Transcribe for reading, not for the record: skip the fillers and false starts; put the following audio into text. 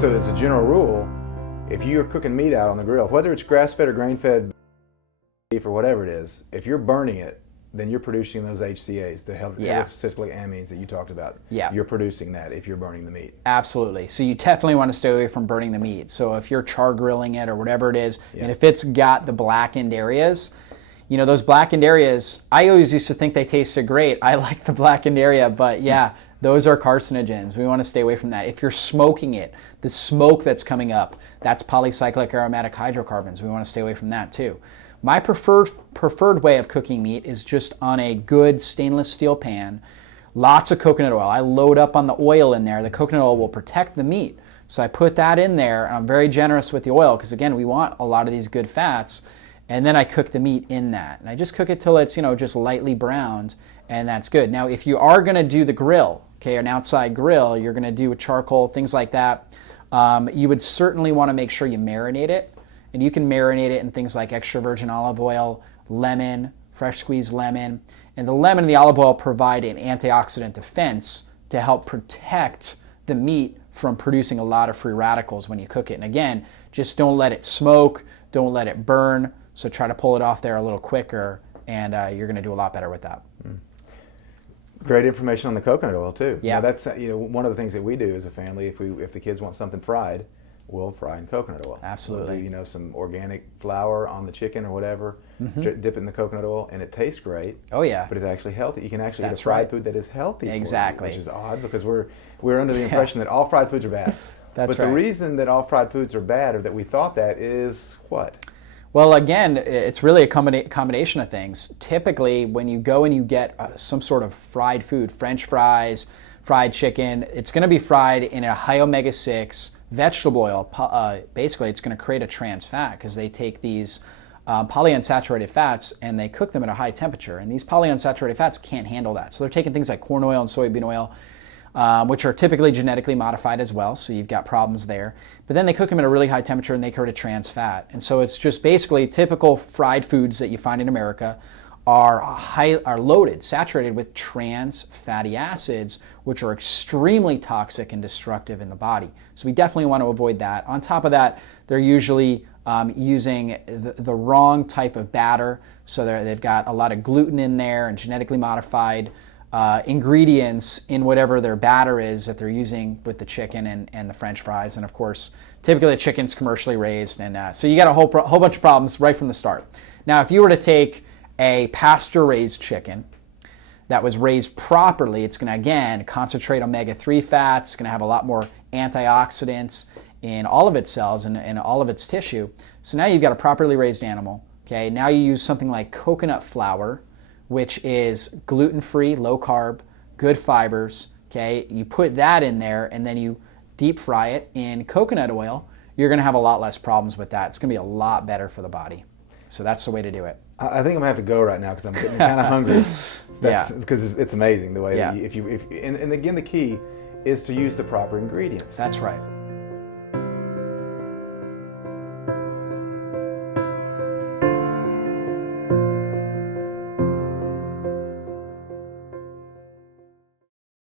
So as a general rule, if you're cooking meat out on the grill, whether it's grass-fed or grain-fed beef or whatever it is, if you're burning it, then you're producing those HCAs, the heterocyclic amines that you talked about. Yeah. You're producing that if you're burning the meat. Absolutely. So you definitely want to stay away from burning the meat. So if you're char grilling it or whatever it is, and if it's got the blackened areas, you know, those blackened areas, I always used to think they tasted great. I like the blackened area, but yeah, those are carcinogens. We want to stay away from that. If you're smoking it, the smoke that's coming up, that's polycyclic aromatic hydrocarbons. We want to stay away from that too. My preferred way of cooking meat is just on a good stainless steel pan, lots of coconut oil. I load up on the oil in there. The coconut oil will protect the meat. So I put that in there, and I'm very generous with the oil because, again, we want a lot of these good fats. And then I cook the meat in that. And I just cook it till it's, you know, just lightly browned, and that's good. Now, if you are going to do the grill, okay, an outside grill, you're going to do with charcoal, things like that, you would certainly want to make sure you marinate it. And you can marinate it in things like extra virgin olive oil, lemon, fresh squeezed lemon. And the lemon and the olive oil provide an antioxidant defense to help protect the meat from producing a lot of free radicals when you cook it. And again, just don't let it smoke, don't let it burn. So try to pull it off there a little quicker, and you're going to do a lot better with that. Great information on the coconut oil too. Yeah, now that's one of the things that we do as a family. If the kids want something fried, we'll fry in coconut oil. Absolutely. We'll do, some organic flour on the chicken or whatever, dip it in the coconut oil, and it tastes great. Oh yeah. But it's actually healthy. You can actually eat a fried food that is healthy. Exactly. For you, which is odd because we're under the impression that all fried foods are bad. That's but the reason that all fried foods are bad, or that we thought that, is what? Well, again, it's really a combination of things. Typically, when you go and you get some sort of fried food, French fries, fried chicken, it's going to be fried in a high omega-6 vegetable oil. Basically, it's going to create a trans fat because they take these polyunsaturated fats and they cook them at a high temperature. And these polyunsaturated fats can't handle that. So they're taking things like corn oil and soybean oil, which are typically genetically modified as well, so you've got problems there. But then they cook them at a really high temperature and they create a trans fat. And so it's just basically typical fried foods that you find in America are loaded, saturated with trans fatty acids, which are extremely toxic and destructive in the body. So we definitely want to avoid that. On top of that, they're usually using the wrong type of batter. So they've got a lot of gluten in there and genetically modified ingredients in whatever their batter is that they're using with the chicken and the French fries. And of course, typically the chicken's commercially raised. And so you got a whole bunch of problems right from the start. Now, if you were to take a pasture-raised chicken that was raised properly, it's going to, again, concentrate omega-3 fats. It's going to have a lot more antioxidants in all of its cells and all of its tissue. So now you've got a properly raised animal. Okay, now you use something like coconut flour, which is gluten-free, low-carb, good fibers. Okay, you put that in there and then you deep fry it in coconut oil. You're going to have a lot less problems with that. It's going to be a lot better for the body. So that's the way to do it. I think I'm gonna have to go right now because I'm getting kind of hungry. Because it's amazing the way that and again, the key is to use the proper ingredients. That's right.